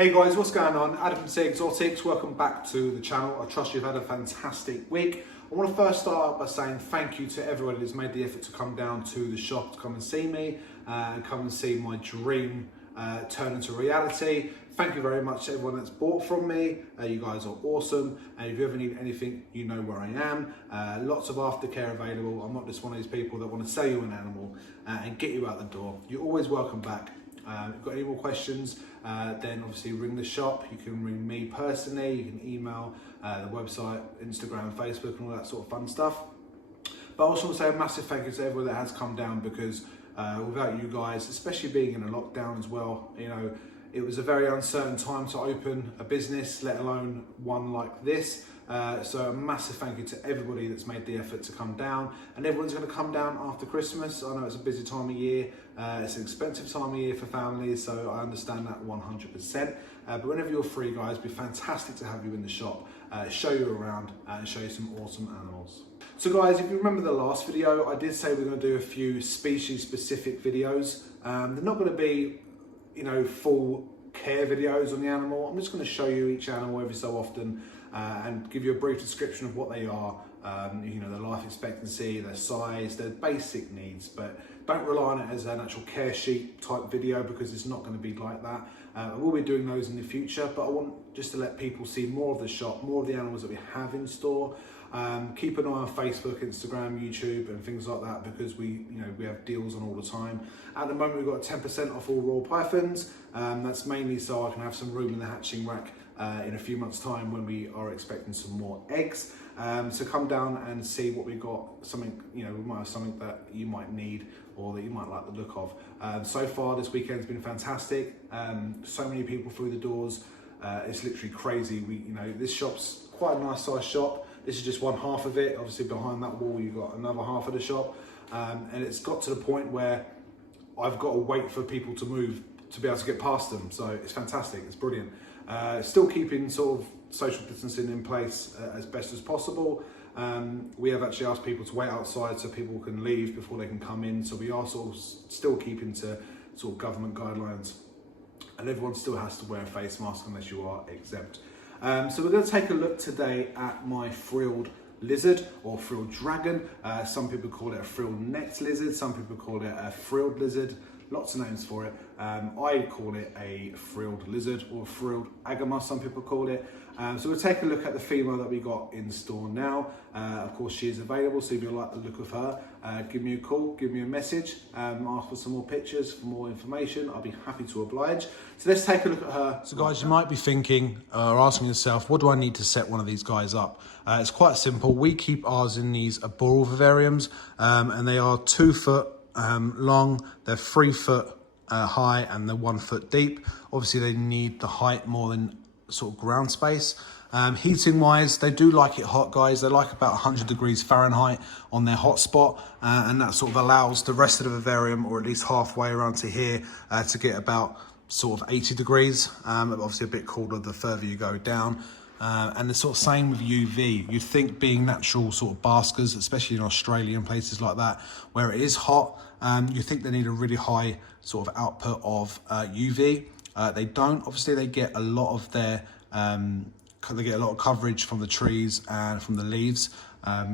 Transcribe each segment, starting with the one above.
Hey guys, what's going on? Adam from Say Exotics, welcome back to the channel. I trust you've had a fantastic week. I want to first start by saying thank you to everybody that's made the effort to come down to the shop to come and see me and come and see my dream turn into reality. Thank you very much to everyone that's bought from me. You guys are awesome. And if you ever need anything, you know where I am. Lots of aftercare available. I'm not just one of these people that want to sell you an animal and get you out the door. You're always welcome back. If you've got any more questions, then obviously ring the shop. You can ring me personally, you can email the website, Instagram, Facebook and all that sort of fun stuff. But I also want to say a massive thank you to everyone that has come down, because without you guys, especially being in a lockdown as well, you know, it was a very uncertain time to open a business, let alone one like this. So a massive thank you to everybody that's made the effort to come down, and everyone's going to come down after Christmas. I know it's a busy time of year, it's an expensive time of year for families, so I understand that 100%. But whenever you're free, guys, it'd be fantastic to have you in the shop, show you around and show you some awesome animals. So guys, if you remember the last video, I did say we're going to do a few species specific videos. They're not going to be, you know, full care videos on the animal. I'm just going to show you each animal every so often and give you a brief description of what they are, you know, their life expectancy, their size, their basic needs. But don't rely on it as an actual care sheet type video, because it's not going to be like that. I will be doing those in the future, but I want just to let people see more of the shop, more of the animals that we have in store. Keep an eye on Facebook, Instagram, YouTube and things like that, because we have deals on all the time. At the moment we've got 10% off all raw pythons. That's mainly so I can have some room in the hatching rack in a few months time when we are expecting some more eggs. So come down and see what we've got. Something, you know, we might have something that you might need or that you might like the look of. So far this weekend's been fantastic. So many people through the doors. It's literally crazy. This shop's quite a nice size shop. This is just one half of it. Obviously behind that wall you've got another half of the shop, and it's got to the point where I've got to wait for people to move to be able to get past them. So it's fantastic, it's brilliant. Still keeping sort of social distancing in place as best as possible. We have actually asked people to wait outside so people can leave before they can come in. So we are sort of still keeping to sort of government guidelines, and everyone still has to wear a face mask unless you are exempt. So we're going to take a look today at my frilled lizard or frilled dragon. Some people call it a frilled necked lizard, some people call it a frilled lizard, lots of names for it. I call it a frilled lizard or frilled agama, some people call it. So we'll take a look at the female that we got in store now. Of course she is available, so if you like the look of her, give me a call, give me a message, ask for some more pictures, for more information. I'll be happy to oblige. So let's take a look at her. So guys, you might be thinking or asking yourself, what do I need to set one of these guys up? It's quite simple. We keep ours in these boral vivariums, and they are 2 foot long, they're 3 foot high, and they're 1 foot deep. Obviously they need the height more than sort of ground space. Heating wise, they do like it hot, guys. They like about 100 degrees Fahrenheit on their hot spot, and that sort of allows the rest of the vivarium, or at least halfway around to here, to get about sort of 80 degrees. Obviously a bit colder the further you go down. And the sort of same with UV. You think being natural sort of baskers, especially in Australia and places like that, where it is hot, you think they need a really high sort of output of UV. They don't. Obviously they get a lot of their, they get a lot of coverage from the trees and from the leaves.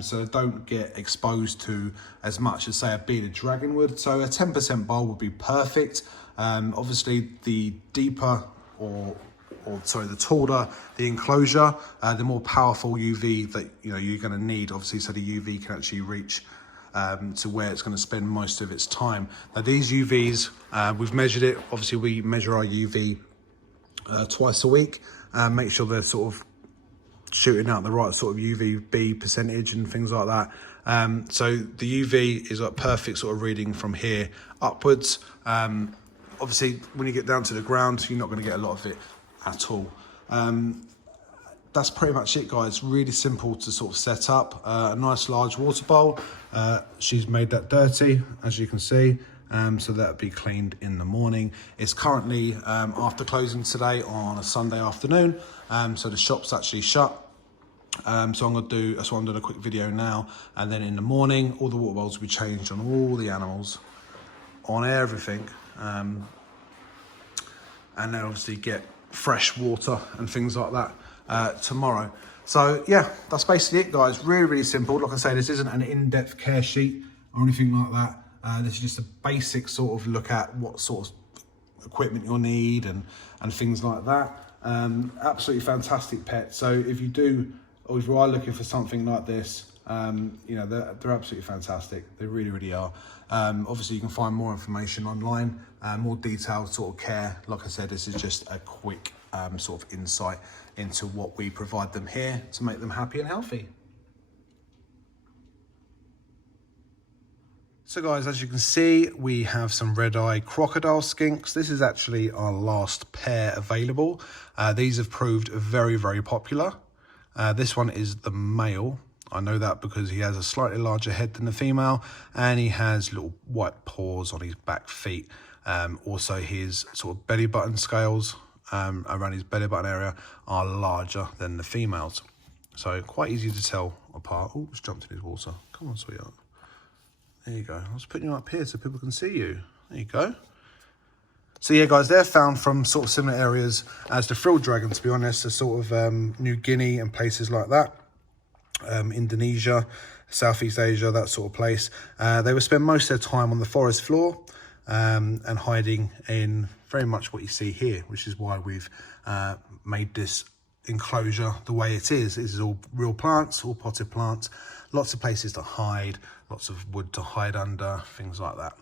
So they don't get exposed to as much as say a bearded dragon would. So a 10% bowl would be perfect. Obviously the deeper the taller the enclosure, the more powerful UV that you're going to need, obviously, so the UV can actually reach to where it's going to spend most of its time. Now these UVs, we've measured it. Obviously we measure our UV twice a week, make sure they're sort of shooting out the right sort of UVB percentage and things like that. So the UV is a perfect sort of reading from here upwards. Obviously when you get down to the ground, you're not going to get a lot of it at all. That's pretty much it, guys. Really simple to sort of set up. A nice large water bowl. She's made that dirty, as you can see, so that'll be cleaned in the morning. It's currently after closing today on a Sunday afternoon, so the shop's actually shut. So that's why I'm doing a quick video now, and then in the morning all the water bowls will be changed on all the animals, on everything, and then obviously get fresh water and things like that tomorrow. So yeah, that's basically it, guys. Really, really simple. Like I say, this isn't an in-depth care sheet or anything like that. This is just a basic sort of look at what sort of equipment you'll need and things like that. Absolutely fantastic pet. So if you do, or if you are looking for something like this, you know, they're absolutely fantastic. They really, really are. Obviously you can find more information online, more detailed sort of care. Like I said, this is just a quick sort of insight into what we provide them here to make them happy and healthy. So guys, as you can see, we have some red-eye crocodile skinks. This is actually our last pair available. These have proved very, very popular. This one is the male. I know that because he has a slightly larger head than the female, and he has little white paws on his back feet. Also, his sort of belly button scales around his belly button area are larger than the females. So quite easy to tell apart. Oh, just jumped in his water. Come on, sweetheart. There you go. I was putting you up here so people can see you. There you go. So yeah, guys, they're found from sort of similar areas as the frilled dragon, to be honest, so sort of New Guinea and places like that. Indonesia, Southeast Asia, that sort of place. They would spend most of their time on the forest floor and hiding in very much what you see here, which is why we've made this enclosure the way it is. This is all real plants, all potted plants, lots of places to hide, lots of wood to hide under, things like that.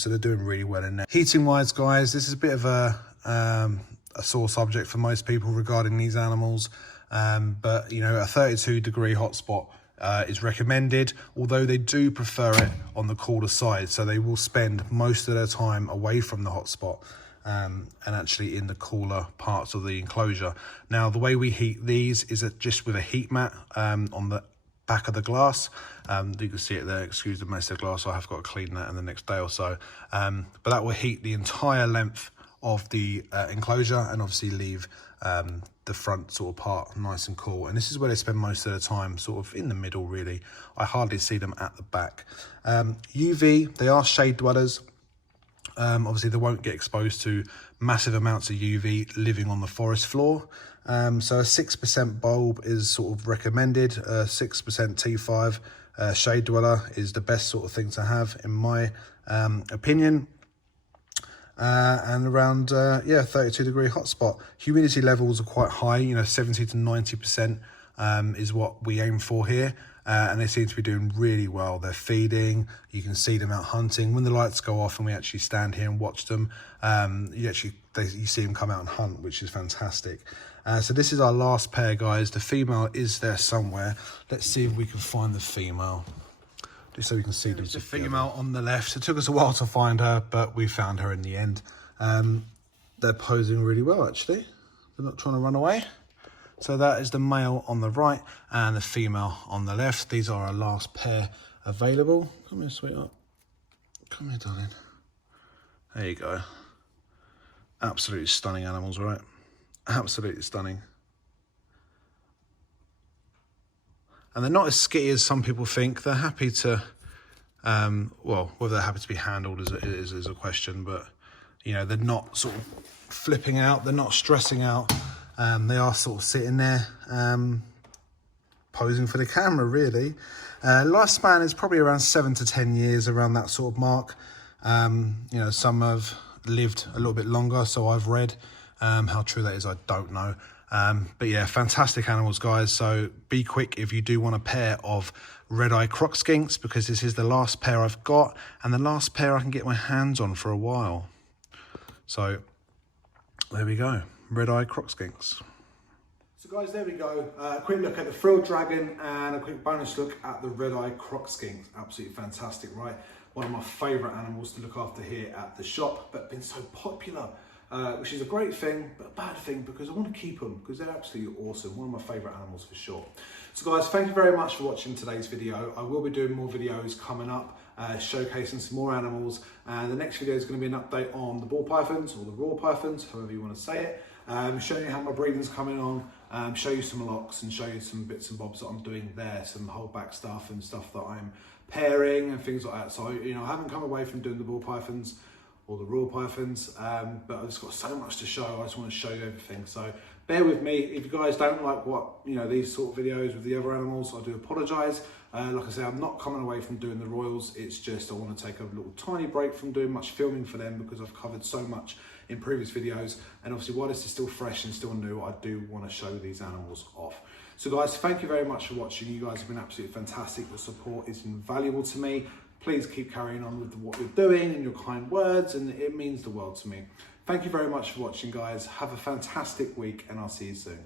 So they're doing really well in there. Heating wise, guys, this is a bit of a sore subject for most people regarding these animals. But you know, a 32-degree hotspot is recommended, although they do prefer it on the cooler side. So they will spend most of their time away from the hotspot and actually in the cooler parts of the enclosure. Now, the way we heat these is just with a heat mat on the back of the glass. You can see it there. Excuse the mess of glass. I have got to clean that in the next day or so. But that will heat the entire length of the enclosure and obviously leave the front sort of part nice and cool. And this is where they spend most of the time, sort of in the middle, really. I hardly see them at the back. UV, they are shade dwellers. Obviously they won't get exposed to massive amounts of UV living on the forest floor. So a 6% bulb is sort of recommended. 6% T5 shade dweller is the best sort of thing to have, in my opinion. And around 32-degree hotspot. Humidity levels are quite high, you know, 70 to 90% is what we aim for here. And they seem to be doing really well. They're feeding, you can see them out hunting. When the lights go off and we actually stand here and watch them, you see them come out and hunt, which is fantastic. So this is our last pair, guys. The female is there somewhere. Let's see if we can find the female, just so we can see them. There's a female on the left. It took us a while to find her, but we found her in the end. They're posing really well, actually. They're not trying to run away. So that is the male on the right and the female on the left. These are our last pair available. Come here, sweetheart. Come here, darling. There you go. Absolutely stunning animals, right? Absolutely stunning. And they're not as skitty as some people think. They're happy to, well, whether they're happy to be handled is a question, but, you know, they're not sort of flipping out. They're not stressing out. They are sort of sitting there, posing for the camera, really. Lifespan is probably around 7 to 10 years, around that sort of mark. You know, some have lived a little bit longer, so I've read. How true that is, I don't know. But yeah, fantastic animals, guys. So be quick if you do want a pair of red-eye croc skinks, because this is the last pair I've got and the last pair I can get my hands on for a while. So there we go, red-eye croc skinks. So guys, there we go. A quick look at the frilled dragon and a quick bonus look at the red-eye croc skinks. Absolutely fantastic, right? One of my favourite animals to look after here at the shop, but been so popular. Which is a great thing, but a bad thing, because I want to keep them, because they're absolutely awesome. One of my favourite animals for sure. So guys, thank you very much for watching today's video. I will be doing more videos coming up, showcasing some more animals. And the next video is going to be an update on the ball pythons, or the raw pythons, however you want to say it. Showing you how my breeding's coming on, show you some locks and show you some bits and bobs that I'm doing there, some holdback stuff and stuff that I'm pairing and things like that. So, you know, I haven't come away from doing the ball pythons. or the Royal Pythons, but I've just got so much to show. I just want to show you everything. So bear with me. If you guys don't like these sort of videos with the other animals, I do apologise. Like I say, I'm not coming away from doing the Royals. It's just I want to take a little tiny break from doing much filming for them because I've covered so much in previous videos. And obviously while this is still fresh and still new, I do want to show these animals off. So guys, thank you very much for watching. You guys have been absolutely fantastic. The support is invaluable to me. Please keep carrying on with what you're doing and your kind words, and it means the world to me. Thank you very much for watching, guys. Have a fantastic week, and I'll see you soon.